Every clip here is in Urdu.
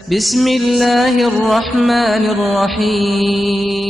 بسم اللہ الرحمن الرحیم۔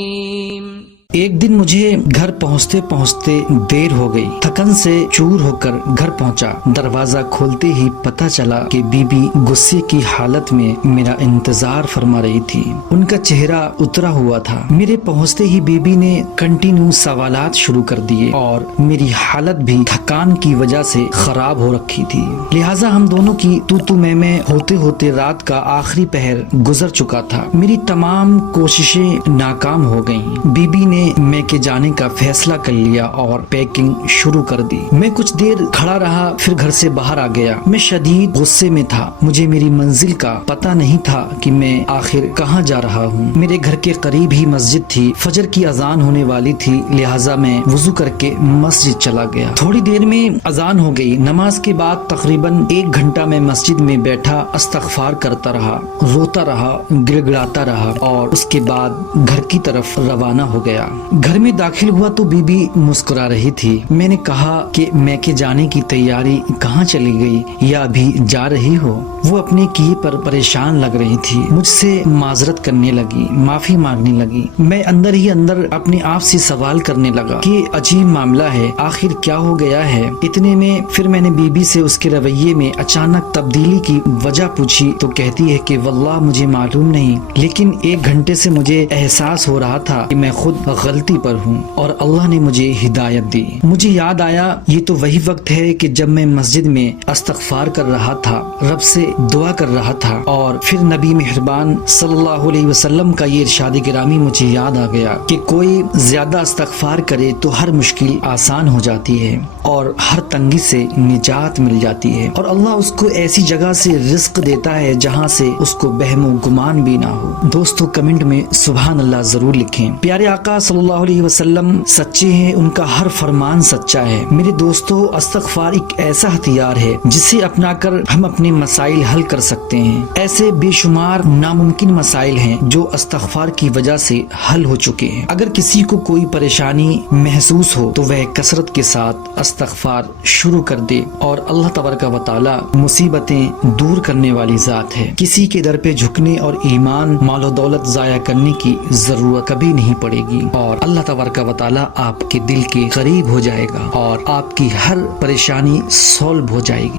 ایک دن مجھے گھر پہنچتے پہنچتے دیر ہو گئی۔ تھکن سے چور ہو کر گھر پہنچا۔ دروازہ کھولتے ہی پتہ چلا کہ بی بی غصے کی حالت میں میرا انتظار فرما رہی تھی۔ ان کا چہرہ اترا ہوا تھا۔ میرے پہنچتے ہی بی بی نے کنٹینیو سوالات شروع کر دیے اور میری حالت بھی تھکان کی وجہ سے خراب ہو رکھی تھی، لہٰذا ہم دونوں کی تو میں ہوتے ہوتے رات کا آخری پہر گزر چکا تھا۔ میری تمام کوششیں ناکام ہو گئیں۔ بی بی نے میں کے جانے کا فیصلہ کر لیا اور پیکنگ شروع کر دی۔ میں کچھ دیر کھڑا رہا، پھر گھر سے باہر آ گیا۔ میں شدید غصے میں تھا۔ مجھے میری منزل کا پتہ نہیں تھا کہ میں آخر کہاں جا رہا ہوں۔ میرے گھر کے قریب ہی مسجد تھی۔ فجر کی اذان ہونے والی تھی، لہٰذا میں وضو کر کے مسجد چلا گیا۔ تھوڑی دیر میں اذان ہو گئی۔ نماز کے بعد تقریباً 1 گھنٹہ میں مسجد میں بیٹھا استغفار کرتا رہا، روتا رہا، گڑ گڑاتا رہا اور اس کے بعد گھر کی طرف روانہ ہو گیا۔ گھر میں داخل ہوا تو بی بی مسکرا رہی تھی۔ میں نے کہا کہ میں کے جانے کی تیاری کہاں چلی گئی یا ابھی جا رہی ہو؟ وہ اپنے کیے پر پریشان لگ رہی تھی۔ مجھ سے معذرت کرنے لگی، معافی مانگنے لگی۔ میں اندر ہی اندر اپنے آپ سے سوال کرنے لگا کہ عجیب معاملہ ہے، آخر کیا ہو گیا ہے؟ اتنے میں پھر میں نے بی بی سے اس کے رویے میں اچانک تبدیلی کی وجہ پوچھی تو کہتی ہے کہ واللہ مجھے معلوم نہیں، لیکن 1 گھنٹے سے مجھے احساس ہو رہا تھا کہ میں خود غلطی پر ہوں اور اللہ نے مجھے ہدایت دی۔ مجھے یاد آیا یہ تو وہی وقت ہے کہ جب میں مسجد میں استغفار کر رہا تھا، رب سے دعا کر رہا تھا، اور پھر نبی مہربان صلی اللہ علیہ وسلم کا یہ ارشاد گرامی مجھے یاد آ گیا کہ کوئی زیادہ استغفار کرے تو ہر مشکل آسان ہو جاتی ہے اور ہر تنگی سے نجات مل جاتی ہے، اور اللہ اس کو ایسی جگہ سے رزق دیتا ہے جہاں سے اس کو بہم و گمان بھی نہ ہو۔ دوستو کمنٹ میں سبحان اللہ ضرور لکھیں۔ پیارے آقا صلی اللہ علیہ وسلم سچے ہیں، ان کا ہر فرمان سچا ہے۔ میرے دوستو استغفار ایک ایسا ہتھیار ہے جسے اپنا کر ہم اپنے مسائل حل کر سکتے ہیں۔ ایسے بے شمار ناممکن مسائل ہیں جو استغفار کی وجہ سے حل ہو چکے ہیں۔ اگر کسی کو کوئی پریشانی محسوس ہو تو وہ کثرت کے ساتھ استغفار شروع کر دے، اور اللہ تبارک و تعالی مصیبتیں دور کرنے والی ذات ہے۔ کسی کے در پہ جھکنے اور ایمان مال و دولت ضائع کرنے کی ضرورت کبھی نہیں پڑے گی، اور اللہ تبارک و تعالی آپ کے دل کے قریب ہو جائے گا اور آپ کی ہر پریشانی سولو ہو جائے گی۔